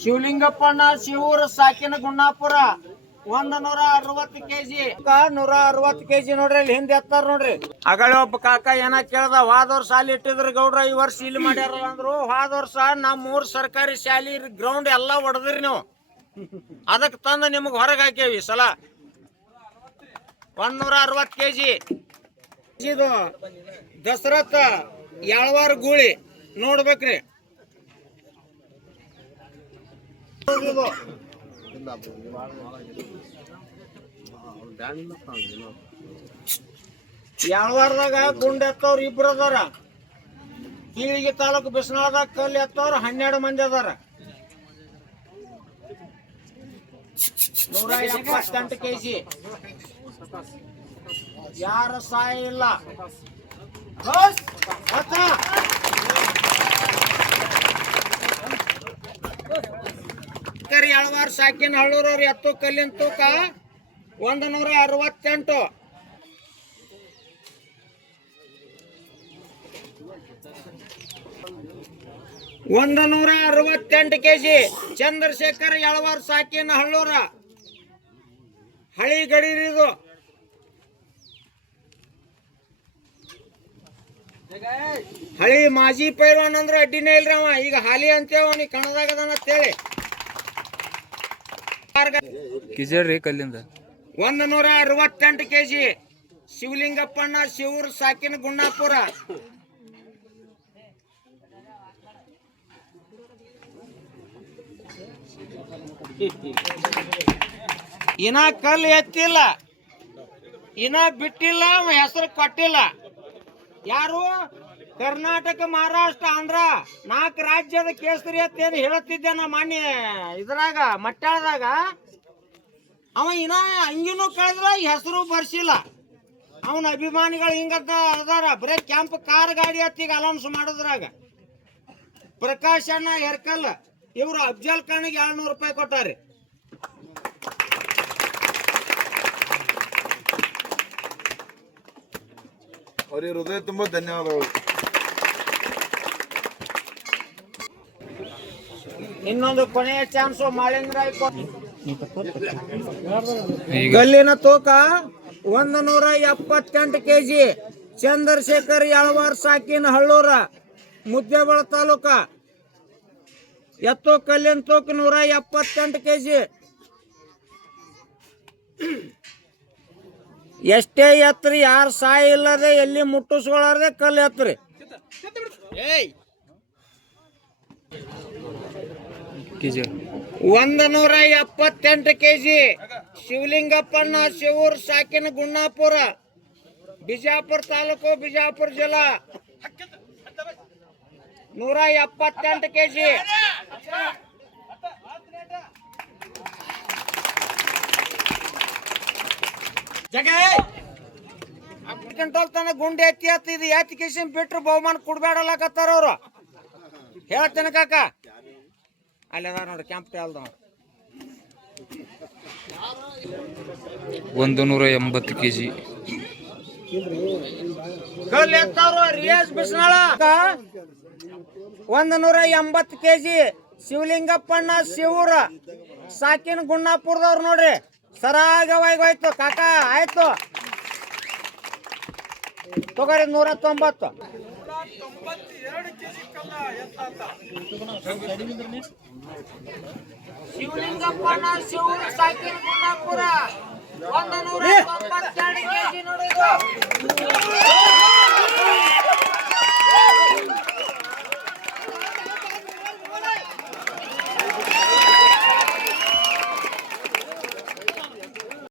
ಶಿವಲಿಂಗಪ್ಪಣ್ಣ Shivur ಸಾಕಿನ ಗುಣ್ಣಾಪುರ 160 KG 160 KG ನೋಡ್ರಿ. ಇಲ್ಲಿ ಹಿಂದೆ ಎತ್ತಾರ ನೋಡ್ರಿ. ಅಗಳೆ ಒಬ್ಬ ಕಾಕ ಏನ ಕೇಳ್ದ, ಹೋದ ವರ್ಷ ಸಾಲಿ ಇಟ್ಟಿದ್ರ ಗೌಡ್ರ, ಈ ವರ್ಷ ಇಲ್ಲಿ ಮಾಡ್ಯಾರ ಅಂದ್ರು. ಹೋದ ವರ್ಷ ನಮ್ಮ ಊರ್ ಸರ್ಕಾರಿ ಶಾಲಿ ಗ್ರೌಂಡ್ ಎಲ್ಲಾ ಹೊಡೆದ್ರಿ ನೀವು, ಅದಕ್ಕೆ ತಂದು ನಿಮಗ್ ಹೊರಗೆ ಹಾಕೇವಿ. ಸಲ 160 ಕೆಜಿ ಇದು ದಸರಥ ಯಾಳವಾರ ಗೂಳಿ ನೋಡ್ಬೇಕ್ರಿ. ಯಾಳವಾರದಾಗ ಗುಂಡ್ ಎತ್ತವ್ರ ಇಬ್ರು ಅದಾರ. ಬೀಳಿಗೆ ತಾಲೂಕು ಬಿಸ್ನಾಳದಾಗ ಕಲ್ಲು ಎತ್ತವ್ರ 12 ಮಂದಿ ಅದಾರ. 178 ಕೆಜಿ ಯಾರ ಸಹಾಯ ಇಲ್ಲ. ಯಾಳವಾರ ಸಾಕಿನ ಹಳ್ಳೂರವ್ರ ಎತ್ತು ಕಲ್ಲಿನ ತೂಕ 168. ಕೆಜಿ ಚಂದ್ರಶೇಖರ್ ಯಾಳವಾರ ಸಾಕಿನ ಹಳ್ಳೂರ ಹಳಿ ಗಡಿರಿದು. ಹಳಿ ಮಾಜಿ ಪೈಲ್ವಾನ್ ಅಂದ್ರ ಅಡ್ಡಿನೇ ಇಲ್ರಿ ಅವ. ಈಗ ಹಾಲಿ ಅಂತೇವ ನೀ ಕಣದಾಗದಾನ ಅಂತೇಳಿ 168 ಕೆಜಿ ಶಿವಲಿಂಗಪ್ಪಣ್ಣ ಶಿವೂರ್ ಸಾಕಿನ ಗುಣ್ಣಾಪುರ. ಇನ್ನ ಕಲ್ಲು ಎತ್ತಿಲ್ಲ, ಇನ್ನ ಬಿಟ್ಟಿಲ್ಲ, ಹೆಸರು ಕೊಟ್ಟಿಲ್ಲ. ಯಾರು? ಕರ್ನಾಟಕ, ಮಹಾರಾಷ್ಟ್ರ, ಆಂಧ್ರ 4 ರಾಜ್ಯದ ಕೇಸರಿ ಎತ್ತೇನು ಹೇಳುತ್ತಿದ್ದೆ ನಾ ಮಾನ್ಯ ಇದ್ರಾಗ ಮಟ್ಟಾಳದಾಗ. ಅವ ಇನ್ನ ಹಂಗಿನೂ ಕಳೆದ್ರ ಹೆಸರು ಬರ್ಸಿಲ್ಲ. ಅವನ ಅಭಿಮಾನಿಗಳು ಹಿಂಗದ ಅದಾರ. ಬರೇ ಕ್ಯಾಂಪ್ ಕಾರ್ ಗಾಡಿ ಹತ್ತಿಗ ಅಲೌನ್ಸ್ ಮಾಡೋದ್ರಾಗ. ಪ್ರಕಾಶ್ ಅಣ್ಣ ಹೆರ್ಕಲ್ ಇವ್ರು ಅಫ್ಜಲ್ ಖಾನಿಗೆ 200 ರೂಪಾಯಿ ಕೊಟ್ಟಾರೆ. ಅವ್ರಿಗೆ ಹೃದಯ ತುಂಬಾ ಧನ್ಯವಾದಗಳು. ಇನ್ನೊಂದು ಕೊನೆಯ ಚಾನ್ಸ್ ಮಾಳಿಂಗರಾಯ್ ಗಲ್ಲಿನ ತೂಕ 178 ಕೆಜಿ ಚಂದ್ರಶೇಖರ್ ಯಾಳವಾರ ಸಾಕಿನ ಹಳ್ಳೂರ ಮುದ್ದೇಬಳ ತಾಲೂಕ ಎತ್ತು ಕಲ್ಲಿನ ತೂಕ 178 ಕೆಜಿ. ಎಷ್ಟೇ ಎತ್ತರಿ, ಯಾರು ಸಹಾಯ ಇಲ್ಲದೆ ಎಲ್ಲಿ ಮುಟ್ಟಿಸ್ಕೊಳ್ಳಾರ್ದೆ ಕಲ್ಲು ಎತ್ತರಿ. 178 ಕೆಜಿ ಶಿವಲಿಂಗಪ್ಪಣ್ಣ ಶಿವೂರ್ ಸಾಕಿನ ಗುಣ್ಣಾಪುರ ಬಿಜಾಪುರ ತಾಲೂಕು ಬಿಜಾಪುರ ಜಿಲ್ಲಾ 178 ಕೆಜಿ. ಕ್ವಿಂಟಲ್ ತನ ಗುಂಡು ಎತ್ತಿ ಇದು ಎತ್ತಿ ಕಿಶನ್ ಬಿಟ್ರು ಬಹುಮಾನ ಕೊಡ್ಬೇಡಲ್ಲಕತ್ತಾರ ಅವ್ರು. ಹೇಳ್ತೇನೆ ಕಾಕ, ಅಲ್ಲಿ ಅದ ನೋಡ್ರಿ ಕ್ಯಾಂಪ್ ಅಲ್ದ 180 ಕೆಜಿ ಕಲ್ಲು ಎತ್ತವ್ರು ರಿಯಾಜ್ ಬಿಸ್ನಾಳ 180 ಕೆಜಿ ಶಿವಲಿಂಗಪ್ಪಣ್ಣ ಶಿವೂರ ಸಾಕಿನ ಗುಣ್ಣಾಪುರದವ್ರು ನೋಡ್ರಿ. ಸರಾಗವಾಗಿ ಹೋಯ್ತು ಕಾಕ. ಆಯ್ತು ತಗೋರಿ 190. ಶಿವಲಿಂಗಪ್ಪಣ್ಣ ಶಿವೂರ ಸಾಕಿನ ಗುಣ್ಣಾಪುರ 192 ಕೆಜಿ ನೋಡಿದ್ರು.